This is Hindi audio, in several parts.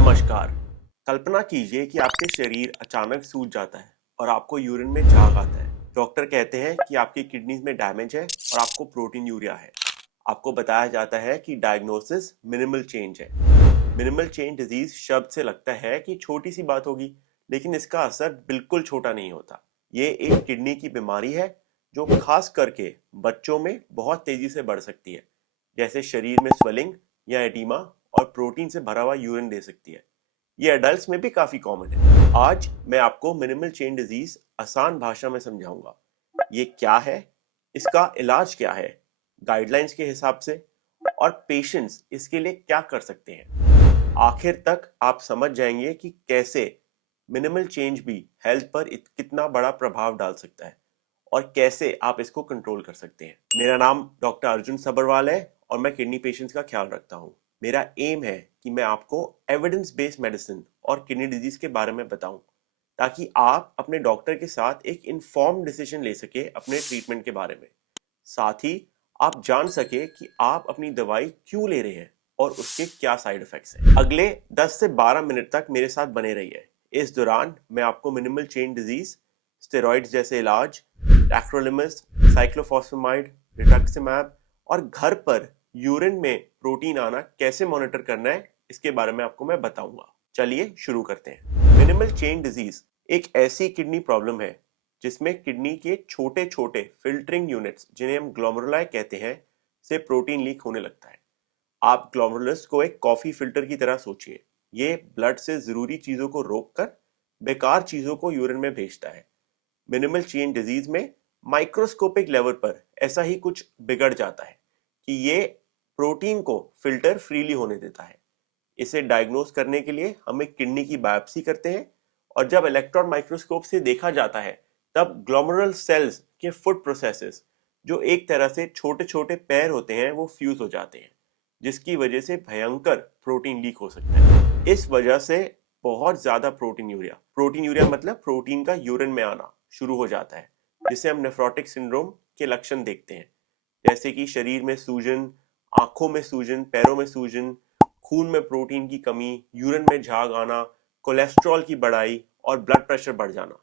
नमस्कार। कल्पना कीजिए कि आपके शरीर अचानक सूज जाता है और आपको यूरिन में झाग आता है। डॉक्टर कहते हैं कि आपकी किडनीज में डैमेज है और आपको प्रोटीन यूरिया है। आपको बताया जाता है कि डायग्नोसिस मिनिमल चेंज है। मिनिमल चेंज डिजीज शब्द से लगता है कि छोटी सी बात होगी, लेकिन इसका असर बिल्कुल छोटा नहीं होता। ये एक किडनी की बीमारी है जो खास करके बच्चों में बहुत तेजी से बढ़ सकती है, जैसे शरीर में स्वेलिंग या एडीमा, और प्रोटीन से भरा हुआ यूरिन दे सकती है। ये अडल्ट्स में भी काफी कॉमन है। आज मैं आपको मिनिमल चेन डिजीज आसान भाषा में समझाऊंगा। ये क्या है, इसका इलाज क्या है, गाइडलाइंस के हिसाब से, और पेशेंट्स इसके लिए क्या कर सकते हैं। आखिर तक आप समझ जाएंगे कि कैसे मिनिमल चेंज भी हेल्थ पर कितना बड़ा प्रभाव डाल सकता है और कैसे आप इसको कंट्रोल कर सकते हैं। मेरा नाम डॉक्टर अर्जुन सबरवाल है और मैं किडनी पेशेंट्स का ख्याल रखता हूँ। मेरा एम है कि मैं आपको एविडेंस बेस्ड मेडिसिन और किडनी डिजीज के बारे में बताऊं, ताकि आप अपने डॉक्टर के साथ एक इन्फॉर्म्ड डिसीजन ले सके अपने ट्रीटमेंट के बारे में। साथ ही आप जान सके कि आप अपनी दवाई क्यों ले रहे हैं और उसके क्या साइड इफेक्ट्स हैं। अगले 10 से 12 मिनट तक मेरे साथ बने रहिए। इस दौरान मैं आपको मिनिमल चेन डिजीज, स्टेरॉइड्स जैसे इलाज, टैक्रोलिमस, साइक्लोफॉस्फेमाइड, रिटक्सिमैब और घर पर यूरिन में प्रोटीन आना कैसे मॉनिटर करना है, इसके बारे में आपको मैं बताऊंगा। चलिए शुरू करते हैं। मिनिमल चेन डिजीज एक ऐसी किडनी प्रॉब्लम है जिसमें किडनी के छोटे छोटे फिल्टरिंग यूनिट्स, जिन्हें हम ग्लोमेरुलाई कहते हैं, से प्रोटीन लीक होने लगता है। आप ग्लोमेरुलस को एक कॉफी फिल्टर की तरह सोचिए। ये ब्लड से जरूरी चीजों को रोककर बेकार चीजों को यूरिन में भेजता है। मिनिमल चेन डिजीज में माइक्रोस्कोपिक लेवल पर ऐसा ही कुछ बिगड़ जाता है कि ये प्रोटीन को फिल्टर फ्रीली होने देता है। इसे डायग्नोस करने के लिए हम एक किडनी की बायोप्सी करते हैं और जब इलेक्ट्रॉन माइक्रोस्कोप से देखा जाता है, तब ग्लोमेरुलर सेल्स के फुट प्रोसेसेस, जो एक तरह से छोटे छोटे पैर होते हैं, वो फ्यूज हो जाते हैं, जिसकी वजह से भयंकर प्रोटीन लीक हो सकता है। इस वजह से बहुत ज्यादा प्रोटीन यूरिया मतलब प्रोटीन का यूरिन में आना शुरू हो जाता है, जिसे हम नेफ्रोटिक सिंड्रोम के लक्षण देखते हैं, जैसे कि शरीर में सूजन, आंखों में सूजन, पैरों में सूजन, खून में प्रोटीन की कमी, यूरिन में झाग आना, कोलेस्ट्रॉल की बढ़ाई और ब्लड प्रेशर बढ़ जाना।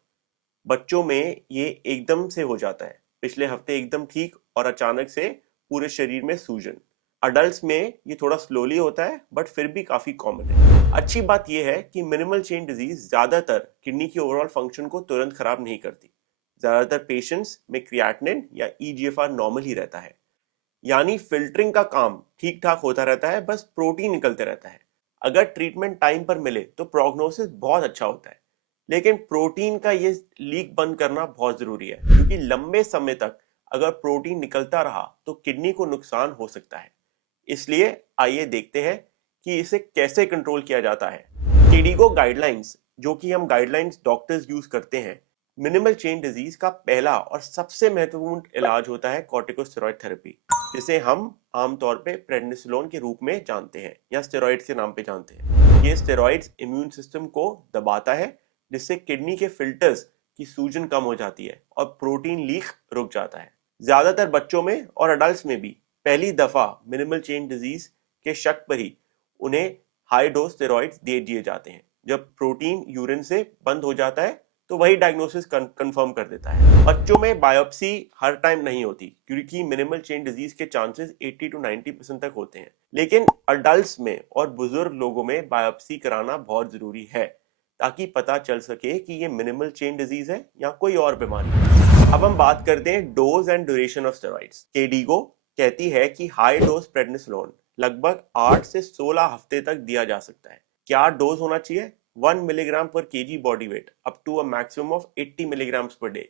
बच्चों में ये एकदम से हो जाता है, पिछले हफ्ते एकदम ठीक और अचानक से पूरे शरीर में सूजन। अडल्ट्स में ये थोड़ा स्लोली होता है, बट फिर भी काफी कॉमन है। अच्छी बात यह है कि मिनिमल चेन डिजीज ज्यादातर किडनी की ओवरऑल फंक्शन को तुरंत खराब नहीं करती। ज्यादातर पेशेंट्स में क्रिएटिनिन या ईजीएफआर नॉर्मल ही रहता है, यानी फिल्टरिंग का काम ठीक ठाक होता रहता है, बस प्रोटीन निकलते रहता है। अगर ट्रीटमेंट टाइम पर मिले तो प्रोग्नोसिस बहुत अच्छा होता है, लेकिन प्रोटीन का ये लीक बंद करना बहुत जरूरी है, क्योंकि लंबे समय तक अगर प्रोटीन निकलता रहा तो किडनी को नुकसान हो सकता है। इसलिए आइए देखते हैं कि इसे कैसे कंट्रोल किया जाता है। केडिगो गाइडलाइंस, जो कि हम गाइडलाइंस डॉक्टर्स यूज करते हैं, मिनिमल चेन डिजीज का पहला और सबसे महत्वपूर्ण इलाज होता है कॉर्टिकोस्टेरॉइड थेरेपी, जिसे हम आमतौर पे प्रेडनिसोलोन के रूप में जानते हैं या स्टेरॉइड्स के नाम पे जानते हैं। ये स्टेरॉइड्स इम्यून सिस्टम को दबाता है, जिससे किडनी के फिल्टर्स की सूजन कम हो जाती है और प्रोटीन लीक रुक जाता है। ज्यादातर बच्चों में और अडल्ट्स में भी पहली दफा मिनिमल चेन डिजीज के शक पर ही उन्हें हाई डोज स्टेरॉइड्स दे दिए जाते हैं। जब प्रोटीन यूरिन से बंद हो जाता है तो वही डायग्नोसिस कंफर्म कर देता है। बच्चों में बायोप्सी हर टाइम नहीं होती, क्योंकि मिनिमल चेन डिजीज के चांसेस 80 to 90% तक होते हैं, लेकिन अडल्ट्स में और बुजुर्ग लोगों में बायोप्सी कराना बहुत जरूरी है, ताकि पता चल सके कि ये मिनिमल चेन डिजीज है या कोई और बीमारी है। अब हम बात करते हैं dose and duration of steroids. KDIGO कहती है कि हाई डोज प्रेडनिसोलोन लगभग 8 से 16 हफ्ते तक दिया जा सकता है। क्या डोज होना चाहिए? 1 milligram per kg body weight up to a maximum of 80 milligram per day.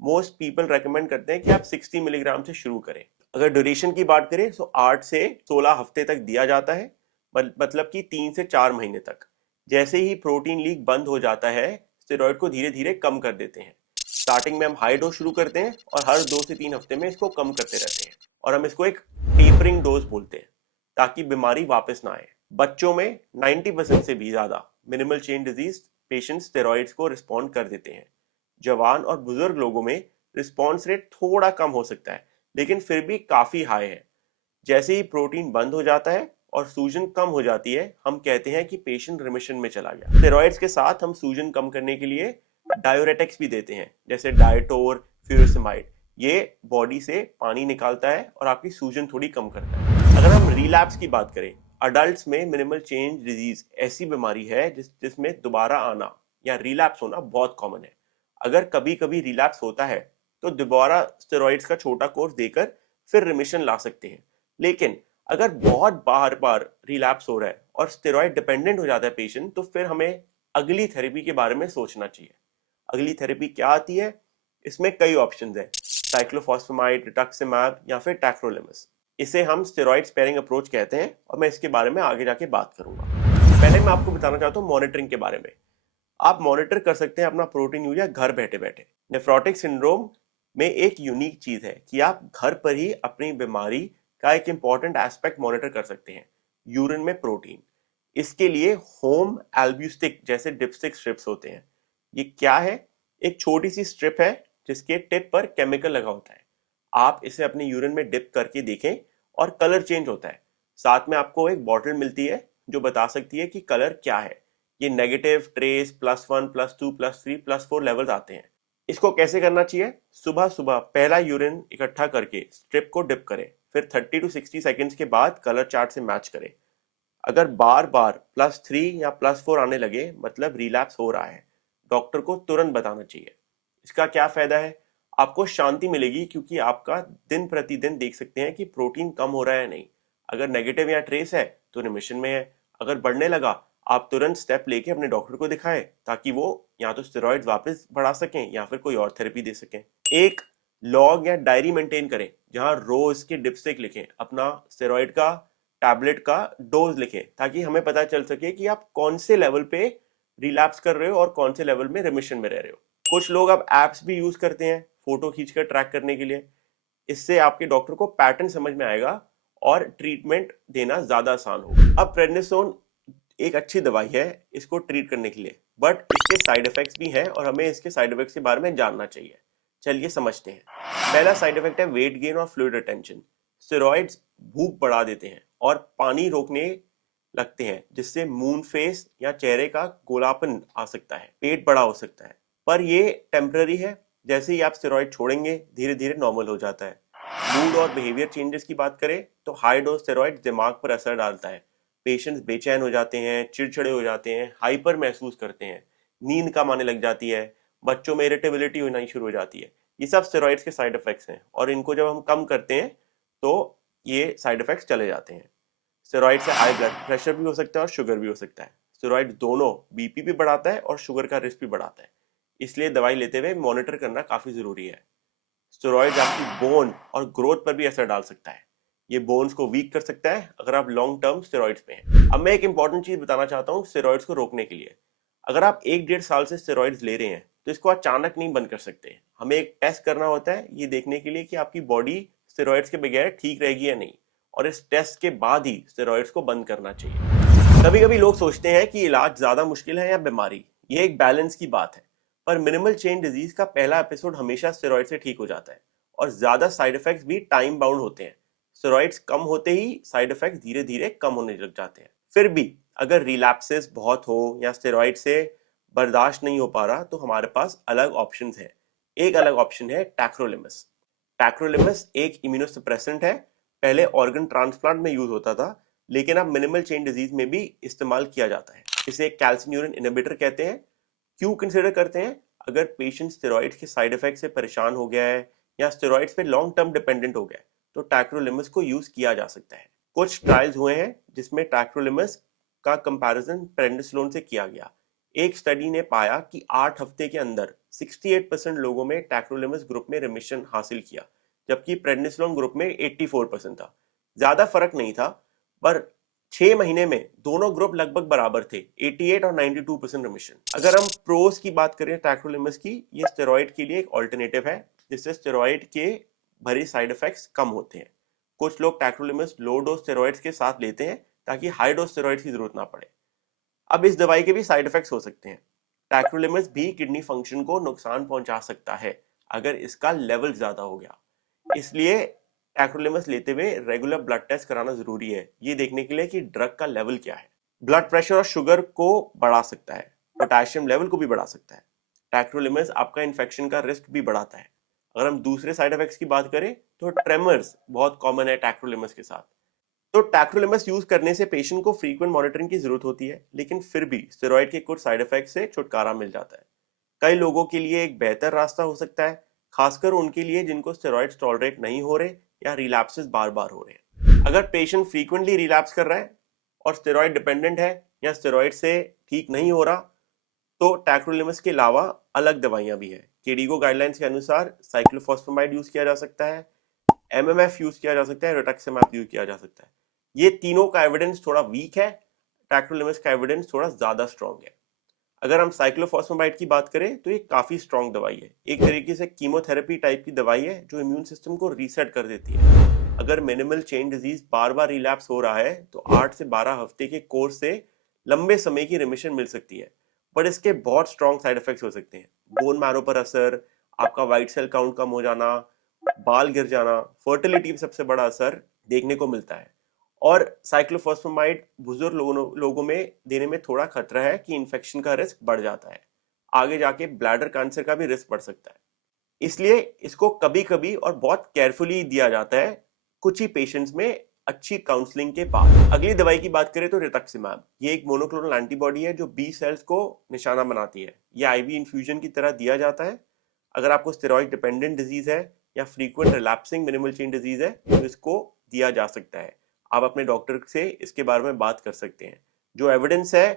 Most people recommend करते हैं कि आप 60 मिलीग्राम से शुरू करें। अगर ड्यूरेशन की बात करें तो 8 से 16 हफ्ते तक दिया जाता है, मतलब कि 3 से 4 महीने तक। जैसे ही प्रोटीन लीक बंद हो जाता है, स्टेरॉइड को धीरे धीरे कम कर देते हैं। स्टार्टिंग में हम हाई डोज शुरू करते हैं और हर 2 से 3 हफ्ते में इसको कम करते रहते हैं, और हम इसको एक टेपरिंग डोज बोलते हैं, ताकि बीमारी वापस ना आए। बच्चों में 90% से भी ज्यादा minimal change disease patient steroids को रिस्पॉन्ड कर देते हैं। जवान और बुजुर्ग लोगों में रिस्पॉन्स रेट थोड़ा कम हो सकता है, लेकिन फिर भी काफी हाई है। जैसे ही प्रोटीन बंद हो जाता है, और सूजन कम हो जाती है, हम कहते हैं कि पेशेंट रिमिशन में चला गया। स्टेरॉइड्स के साथ हम सूजन कम करने के लिए डायोरेटिक्स भी देते हैं, जैसे डायटोर, फ्यूरोसेमाइड। ये बॉडी से पानी निकालता है और आपकी सूजन थोड़ी कम करता है। अगर हम रिलैप्स की बात करें, अडल्ट्स में मिनिमल चेंज डिजीज ऐसी बीमारी है जिसमें दोबारा आना या रिलैप्स होना बहुत कॉमन है। अगर कभी कभी रिलैप्स होता है तो दोबारा स्टेरॉइड्स का छोटा कोर्स देकर फिर रिमिशन ला सकते हैं। लेकिन अगर बहुत बार बार रिलैप्स हो रहा है और स्टेरॉइड डिपेंडेंट हो जाता है पेशेंट, तो फिर हमें अगली थेरेपी के बारे में सोचना चाहिए। अगली थेरेपी क्या आती है? इसमें कई ऑप्शंस हैं, साइक्लोफॉस्फेमाइड, रिटक्सिमैब या फिर टैक्रोलिमस। इसे हम स्टेरॉइड स्पेयरिंग अप्रोच कहते हैं और मैं इसके बारे में आगे जाके बात करूंगा। पहले मैं आपको बताना चाहता हूँ मॉनिटरिंग के बारे में। आप मॉनिटर कर सकते हैं अपना प्रोटीन यूरिया घर बैठे बैठे। नेफ्रोटिक सिंड्रोम में एक यूनिक चीज है कि आप घर पर ही अपनी बीमारी का एक इंपॉर्टेंट एस्पेक्ट मॉनिटर कर सकते हैं, यूरिन में प्रोटीन। इसके लिए होम एल्ब्यूस्टिक जैसे डिपस्टिक स्ट्रिप्स होते हैं। ये क्या है? एक छोटी सी स्ट्रिप है जिसके टिप पर केमिकल लगा होता है। आप इसे अपने यूरिन में डिप करके देखें और कलर चेंज होता है। साथ में आपको एक बॉटल मिलती है जो बता सकती है कि कलर क्या है। ये नेगेटिव, ट्रेस, +1, +2, +3, +4 लेवल्स आते हैं। इसको कैसे करना चाहिए? सुबह सुबह पहला यूरिन इकट्ठा करके स्ट्रिप को डिप करें, फिर 30 to 60 सेकेंड्स के बाद कलर चार्ट से मैच करें। अगर बार बार +3 या +4 आने लगे, मतलब रिलैप्स हो रहा है, डॉक्टर को तुरंत बताना चाहिए। इसका क्या फायदा है? आपको शांति मिलेगी क्योंकि आपका दिन प्रतिदिन देख सकते हैं कि प्रोटीन कम हो रहा है या नहीं। अगर नेगेटिव या ट्रेस है तो रिमिशन में है। अगर बढ़ने लगा, आप तुरंत स्टेप लेके अपने डॉक्टर को दिखाएं ताकि वो या तो स्टेरॉइड्स वापस बढ़ा सकें या फिर कोई और थेरेपी दे सकें। एक लॉग या डायरी मेंटेन करें जहां रोज के डिपस्टिक लिखें, अपना स्टेरॉइड का टैबलेट का डोज लिखें, ताकि हमें पता चल सके कि आप कौन से लेवल पे रिलैप्स कर रहे हो और कौन से लेवल में रिमिशन में रह रहे हो। कुछ लोग अब एप्स भी यूज करते हैं फोटो खींचकर ट्रैक करने के लिए। इससे आपके डॉक्टर को पैटर्न समझ में आएगा और ट्रीटमेंट देना ज्यादा आसान होगा। अब प्रेडनिसोन एक अच्छी दवाई है इसको ट्रीट करने के लिए, बट इसके साइड इफेक्ट्स भी हैं और हमें इसके साइड इफेक्ट्स के बारे में जानना चाहिए। चलिए समझते हैं। पहला साइड इफेक्ट है वेट गेन और फ्लूइड रिटेंशन। स्टेरॉइड्स भूख बढ़ा देते हैं और पानी रोकने लगते हैं, जिससे मून फेस या चेहरे का गोलापन आ सकता है, पेट बड़ा हो सकता है। पर ये टेम्पररी है, जैसे ही आप स्टेरॉइड छोड़ेंगे धीरे धीरे नॉर्मल हो जाता है। मूड और बिहेवियर चेंजेस की बात करें तो हाई डोज स्टेरॉइड दिमाग पर असर डालता है। पेशेंट्स बेचैन हो जाते हैं, चिड़चिड़े हो जाते हैं, हाइपर महसूस करते हैं, नींद कम आने लग जाती है, बच्चों में इरिटेबिलिटी होना शुरू हो जाती है। ये सब स्टेरॉइड्स के साइड इफेक्ट्स हैं और इनको जब हम कम करते हैं तो ये साइड इफेक्ट्स चले जाते हैं। स्टेरॉइड से हाई ब्लड प्रेशर भी हो सकता है और शुगर भी हो सकता है। स्टेरॉइड दोनों बीपी भी बढ़ाता है और शुगर का रिस्क भी बढ़ाता है, इसलिए दवाई लेते हुए मॉनिटर करना काफी जरूरी है। स्टेरॉइड आपकी बोन और ग्रोथ पर भी असर डाल सकता है। ये बोन्स को वीक कर सकता है अगर आप लॉन्ग टर्म स्टेरॉइड्स पे हैं। अब मैं एक इंपॉर्टेंट चीज बताना चाहता हूँ स्टेरॉइड्स को रोकने के लिए। अगर आप 1-1.5 साल से स्टेरॉइड्स ले रहे हैं तो इसको अचानक नहीं बंद कर सकते। हमें एक टेस्ट करना होता है ये देखने के लिए कि आपकी बॉडी स्टेरॉइड्स के बगैर ठीक रहेगी या नहीं, और इस टेस्ट के बाद ही स्टेरॉइड्स को बंद करना चाहिए। कभी कभी लोग सोचते हैं कि इलाज ज्यादा मुश्किल है या बीमारी। ये एक बैलेंस की बात है, पर मिनिमल चेन डिजीज का पहला एपिसोड हमेशा स्टेरॉइड से ठीक हो जाता है और ज्यादा साइड इफेक्ट्स भी टाइम बाउंड होते हैं। स्टेरॉइड्स कम होते ही साइड इफेक्ट्स धीरे धीरे कम होने लग जाते हैं। फिर भी अगर रिलैप्सेस बहुत हो या स्टेरॉइड से बर्दाश्त नहीं हो पा रहा तो हमारे पास अलग ऑप्शंस हैं। एक अलग ऑप्शन है टैक्रोलिमस। टैक्रोलिमस एक इम्यूनोसप्रेसेंट है। पहले ऑर्गन ट्रांसप्लांट में यूज होता था, लेकिन अब मिनिमल चेन डिजीज में भी इस्तेमाल किया जाता है। इसे कैल्सिन्यूरिन इनहिबिटर कहते हैं। क्यों कंसिडर करते हैं? अगर पेशेंट स्टेरॉइड्स के साइड इफेक्ट से परेशान हो गया है या स्टेरॉइड्स पे लॉन्ग टर्म डिपेंडेंट हो गया है तो टैक्रोलिमस को यूज किया जा सकता है। कुछ ट्रायल्स हुए हैं जिसमें टैक्रोलिमस का कंपैरिजन प्रेडनिसोलोन से किया गया। एक स्टडी ने पाया कि 8 हफ्ते के अंदर 68% लोगों में टैक्रोलिमस ग्रुप में रिमिशन हासिल किया, जबकि प्रेडनिसोलोन ग्रुप में 84% था। ज्यादा फर्क नहीं था, पर 6 महीने में दोनों ग्रुप लगभग बराबर थे, 88 और 92% रिमिशन। अगर हम प्रोस की बात करें टैक्रोलिमस की, ये स्टेरॉइड के लिए एक ऑल्टरनेटिव है जिससे स्टेरॉइड के भरे साइड इफेक्ट्स कम होते हैं। कुछ लोग टैक्रोलिमस लो डोज स्टेरॉइड्स के साथ लेते हैं ताकि हाई डोज स्टेरॉइड्स की जरूरत ना पड़े। अब इस दवाई के भी साइड इफेक्ट्स हो सकते हैं। टैक्रोलिमस भी किडनी फंक्शन को नुकसान पहुंचा सकता है अगर इसका लेवल ज्यादा हो गया। इसलिए टैक्रोलिमस लेते हुए रेगुलर ब्लड टेस्ट कराना जरूरी है, ये देखने के लिए कि ड्रग का लेवल क्या है। ब्लड प्रेशर और शुगर को बढ़ा सकता है, पोटेशियम लेवल को भी बढ़ा सकता है। टैक्रोलिमस आपका इन्फेक्शन का रिस्क भी बढ़ाता है। अगर हम दूसरे साइड इफेक्ट्स की बात करें तो ट्रेमर्स बहुत कॉमन है टैक्रोलिमस के साथ। तो टैक्रोलिमस यूज करने से पेशेंट को फ्रीक्वेंट मॉनिटरिंग की जरूरत होती है, लेकिन फिर भी स्टेरॉइड के कुछ साइड इफेक्ट से छुटकारा मिल जाता है। कई लोगों के लिए एक बेहतर रास्ता हो सकता है, खासकर उनके लिए जिनको स्टेरॉइड्स टॉलरेट नहीं हो रहे या रिलैप्सेस बार बार हो रहे हैं। अगर पेशेंट फ्रीक्वेंटली रिलैप्स कर रहा है और स्टेरॉइड डिपेंडेंट है या स्टेरॉइड से ठीक नहीं हो रहा, तो टैक्रोलिमस के अलावा अलग दवाइयां भी हैं। केडिगो गाइडलाइंस के अनुसार साइक्लोफॉस्फेमाइड यूज किया जा सकता है, एमएमएफ यूज किया जा सकता है, रिटक्सिमैब यूज किया जा सकता है। ये तीनों का एविडेंस थोड़ा वीक है, टैक्रोलिमस का एविडेंस थोड़ा ज्यादा स्ट्रॉन्ग है। अगर हम साइक्लोफॉस्फेमाइड की बात करें तो ये काफी स्ट्रॉन्ग दवाई है, एक तरीके से कीमोथेरेपी टाइप की दवाई है जो इम्यून सिस्टम को रीसेट कर देती है। अगर मिनिमल चेन डिजीज बार बार रिलैप्स हो रहा है तो 8 से 12 हफ्ते के कोर्स से लंबे समय की रिमिशन मिल सकती है, पर इसके बहुत स्ट्रॉन्ग साइड इफेक्ट्स हो सकते हैं। बोन मैरो पर असर, आपका व्हाइट सेल काउंट कम हो जाना, बाल गिर जाना, फर्टिलिटी पे सबसे बड़ा असर देखने को मिलता है। और साइक्लोफॉस्फेमाइड बुजुर्ग लोगों में देने में थोड़ा खतरा है कि इन्फेक्शन का रिस्क बढ़ जाता है, आगे जाके ब्लैडर कैंसर का भी रिस्क बढ़ सकता है। इसलिए इसको कभी कभी और बहुत केयरफुली दिया जाता है, कुछ ही पेशेंट्स में अच्छी काउंसलिंग के बाद। अगली दवाई की बात करें तो रितक्सिमैब, ये एक मोनोक्लोनल एंटीबॉडी है जो बी सेल्स को निशाना बनाती है। ये आईवी इन्फ्यूजन की तरह दिया जाता है। अगर आपको स्टेरॉइड डिपेंडेंट डिजीज है या frequent relapsing minimal change disease है तो इसको दिया जा सकता है। आप अपने डॉक्टर से इसके बारे में बात कर सकते हैं। जो एविडेंस है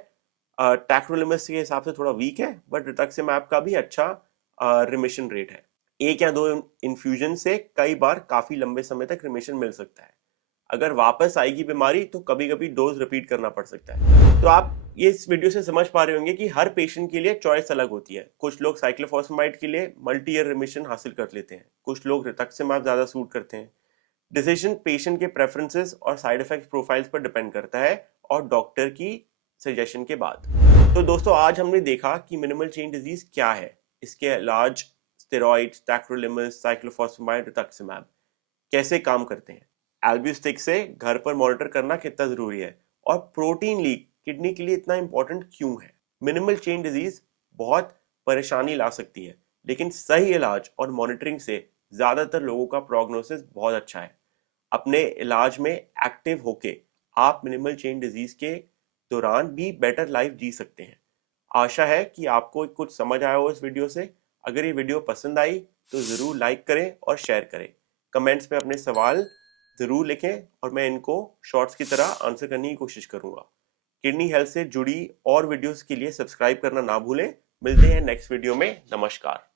टैक्रोलिमस के हिसाब से थोड़ा वीक है, बट रितक्सिमैब का भी अच्छा रिमिशन रेट है। 1 या 2 इन्फ्यूजन से कई बार काफी लंबे समय तक रिमिशन मिल सकता है। अगर वापस आएगी बीमारी तो कभी कभी डोज रिपीट करना पड़ सकता है। तो आप ये इस वीडियो से समझ पा रहे होंगे कि हर पेशेंट के लिए चॉइस अलग होती है। कुछ लोग साइक्लोफॉस्फेमाइड के लिए मल्टी ईयर रिमिशन हासिल कर लेते हैं, कुछ लोग रितक्सिमैब ज्यादा सूट करते हैं। डिसीजन पेशेंट के प्रेफरेंसेस और साइड इफेक्ट प्रोफाइल्स पर डिपेंड करता है और डॉक्टर की सजेशन के बाद। तो दोस्तों, आज हमने देखा कि मिनिमल चेन डिजीज क्या है, इसके इलाज स्टेरॉइड्स, टैक्रोलिमस, साइक्लोफॉस्फेमाइड, रितक्सिमैब कैसे काम करते हैं, एल्ब्यूस्टिक से घर पर मॉनिटर करना कितना जरूरी है, और प्रोटीन लीक किडनी के लिए इतना इंपॉर्टेंट क्यों है। मिनिमल चेन डिजीज बहुत परेशानी ला सकती है, लेकिन सही इलाज और मॉनिटरिंग से ज्यादातर लोगों का प्रोग्नोसिस बहुत अच्छा है। अपने इलाज में एक्टिव होके आप मिनिमल चेन डिजीज के दौरान भी बेटर लाइफ जी सकते हैं। आशा है कि आपको कुछ समझ आया हो इस वीडियो से। अगर ये वीडियो पसंद आई तो जरूर लाइक करें और शेयर करें। कमेंट्स में अपने सवाल जरूर लिखें और मैं इनको शॉर्ट्स की तरह आंसर करने की कोशिश करूंगा। किडनी हेल्थ से जुड़ी और वीडियोस के लिए सब्सक्राइब करना ना भूलें। मिलते हैं नेक्स्ट वीडियो में। नमस्कार।